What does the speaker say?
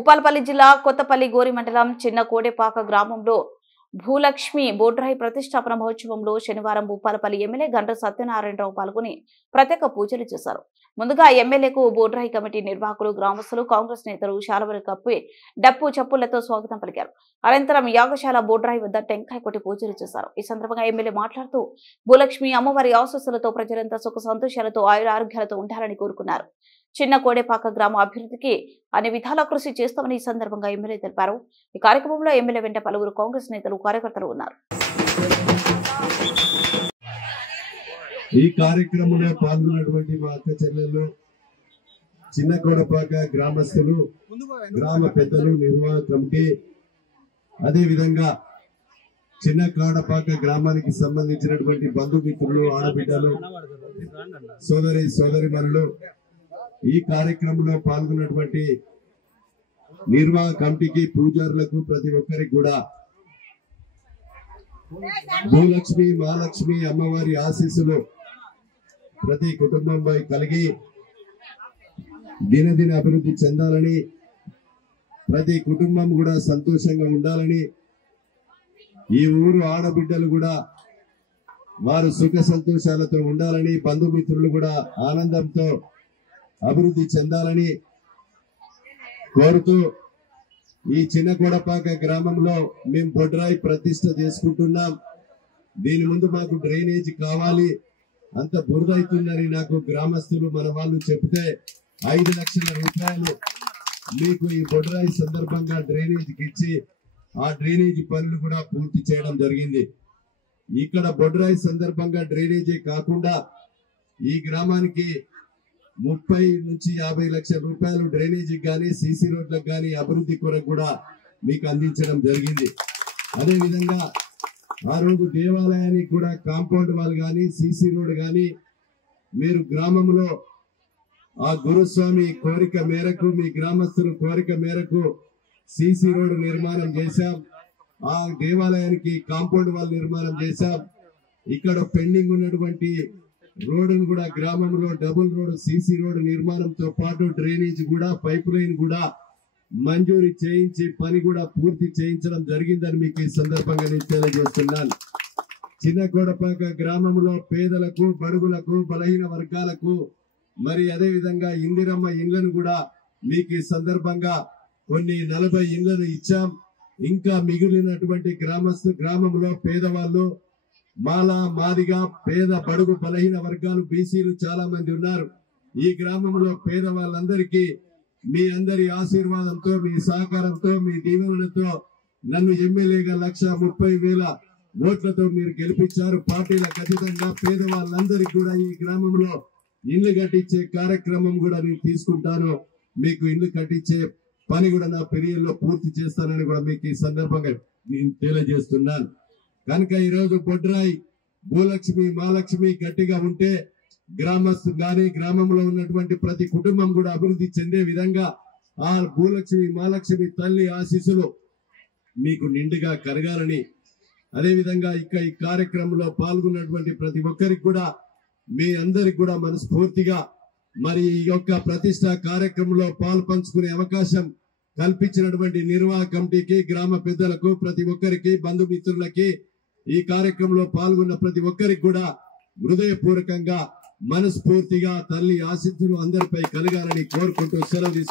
భూపాలపల్లి జిల్లా కొత్తపల్లి గోరి మండలం చిన్న కోడెపాక గ్రామంలో భూలక్ష్మి బోడ్రాయి ప్రతిష్టాపన మహోత్సవంలో శనివారం భూపాలపల్లి ఎమ్మెల్యే గంట సత్యనారాయణరావు పాల్గొని ప్రత్యేక పూజలు చేశారు. ముందుగా ఎమ్మెల్యేకు బోడ్రాయి కమిటీ నిర్వాహకులు, గ్రామస్తులు, కాంగ్రెస్ నేతలు శాలువలు కప్పి డప్పు చప్పులతో స్వాగతం పలికారు. అనంతరం యాగశాల బోడ్రాయి వద్ద టెంకాయ కొట్టి పూజలు చేశారు. ఈ సందర్భంగా ఎమ్మెల్యే మాట్లాడుతూ భూలక్ష్మి అమ్మవారి ఆశీస్సులతో ప్రజలంతా సుఖ సంతోషాలతో ఆయురారోగ్యాలతో ఉండాలని కోరుకున్నారు. చిన్న కోడెపాక గ్రామ అభివృద్ధికి అన్ని విధాల కృషి చేస్తామని ఈ సందర్భంగా ఎమ్మెల్యే తెలిపారు. ఈ కార్యక్రమంలో ఎమ్మెల్యే వెంట పలువురు కాంగ్రెస్ నేతలు, కార్యకర్తలు ఉన్నారు. ఈ కార్యక్రమంలో పాల్గొన్నటువంటి మా అక్క చెల్లెళ్ళు, చిన్న కోడెపాక గ్రామస్తులు, గ్రామ పెద్దలు, నిర్వాహక కమిటీ, అదే విధంగా చిన్న కోడెపాక గ్రామానికి సంబంధించినటువంటి బంధుమిత్రులు, ఆడబిడ్డలు, సోదరిమణులు, ఈ కార్యక్రమంలో పాల్గొన్నటువంటి నిర్వాహక కమిటీకి, పూజారులకు, ప్రతి ఒక్కరికి కూడా భూలక్ష్మి మహాలక్ష్మి అమ్మవారి ఆశీస్సులు ప్రతి కుటుంబంపై కలిగి దినదిన అభివృద్ధి చెందాలని, ప్రతి కుటుంబం కూడా సంతోషంగా ఉండాలని, ఈ ఊరు ఆడబిడ్డలు కూడా వారు సుఖ సంతోషాలతో ఉండాలని, బంధుమిత్రులు కూడా ఆనందంతో అభివృద్ధి చెందాలని కోరుతూ ఈ చిన్న కోడెపాక గ్రామంలో మేము బొడ్రాయి ప్రతిష్ట చేసుకుంటున్నాం. దీని ముందు మాకు డ్రైనేజ్ కావాలి, అంత బురద అవుతుందని నాకు గ్రామస్తులు మన వాళ్ళు చెప్తే 5 లక్షల రూపాయలు మీకు ఈ బొడ్రాయి సందర్భంగా డ్రైనేజ్కి ఇచ్చి ఆ డ్రైనేజ్ పనులు కూడా పూర్తి చేయడం జరిగింది. ఇక్కడ బొడ్రాయి సందర్భంగా డ్రైనేజే కాకుండా ఈ గ్రామానికి 30 నుంచి 50 లక్షల రూపాయలు డ్రైనేజీకి కానీ, సీసీ రోడ్లకు కానీ అభివృద్ధి కొరకు కూడా మీకు అందించడం జరిగింది. అదే విధంగా ఆ రోజు దేవాలయానికి కూడా కాంపౌండ్ వాల్ కానీ, సీసీ రోడ్ కానీ మీరు గ్రామంలో ఆ గురుస్వామి కోరిక మేరకు, మీ గ్రామస్తుల కోరిక మేరకు సీసీ రోడ్ నిర్మాణం చేశాం. ఆ దేవాలయానికి కాంపౌండ్ వాల్ నిర్మాణం చేశాం. ఇక్కడ పెండింగ్ ఉన్నటువంటి రోడ్డును కూడా గ్రామంలో డబుల్ రోడ్, సీసీ రోడ్ నిర్మాణంతో పాటు డ్రైనేజ్ కూడా, పైప్ లైన్ కూడా మంజూరు చేయించి పని కూడా పూర్తి చేయించడం జరిగిందని మీకు ఈ సందర్భంగా నేను తెలియజేస్తున్నాను. చిన్న కోడెపాక గ్రామంలో పేదలకు, బడుగులకు, బలహీన వర్గాలకు, మరి అదే విధంగా ఇందిరమ్మ ఇళ్లను కూడా మీకు ఈ సందర్భంగా కొన్ని 40 ఇళ్లను ఇచ్చాం. ఇంకా మిగిలినటువంటి గ్రామంలో పేదవాళ్ళు, మాదిగా పేద బడుగు బలహీన వర్గాలు, బీసీలు చాలా మంది ఉన్నారు. ఈ గ్రామంలో పేదవాళ్ళందరికీ మీ అందరి ఆశీర్వాదంతో, మీ సహకారంతో, మీ దీవెనలతో నన్ను ఎమ్మెల్యేగా 1,30,000 ఓట్లతో మీరు గెలిపించారు. పార్టీల ఖచ్చితంగా పేదవాళ్ళందరికీ కూడా ఈ గ్రామంలో ఇళ్లు కట్టించే కార్యక్రమం కూడా నేను తీసుకుంటాను. మీకు ఇళ్లు కట్టించే పని కూడా నా పీరియడ్లో పూర్తి చేస్తానని కూడా మీకు ఈ సందర్భంగా నేను తెలియజేస్తున్నాను. కనుక ఈరోజు బొడ్రాయి భూలక్ష్మి మహాలక్ష్మి గట్టిగా ఉంటే గ్రామస్తు గాని, గ్రామంలో ఉన్నటువంటి ప్రతి కుటుంబం కూడా అభివృద్ధి చెందే విధంగా ఆ భూలక్ష్మి మహాలక్ష్మి తల్లి ఆశీస్సులు మీకు నిండుగా కరగాలని, అదే విధంగా ఇక ఈ కార్యక్రమంలో పాల్గొన్నటువంటి ప్రతి ఒక్కరికి కూడా మీ అందరికి కూడా మనస్ఫూర్తిగా మరి ఈ యొక్క ప్రతిష్ట కార్యక్రమంలో పాలు పంచుకునే అవకాశం కల్పించినటువంటి నిర్వాహక కమిటీకి, గ్రామ పెద్దలకు, ప్రతి ఒక్కరికి, బంధుమిత్రులకి, ఈ కార్యక్రమంలో పాల్గొన్న ప్రతి ఒక్కరికి కూడా హృదయపూర్వకంగా మనస్ఫూర్తిగా తల్లి ఆశీస్సులు అందరిపై కలగాలని కోరుకుంటూ సెలవు తీసుకుంటున్నాను.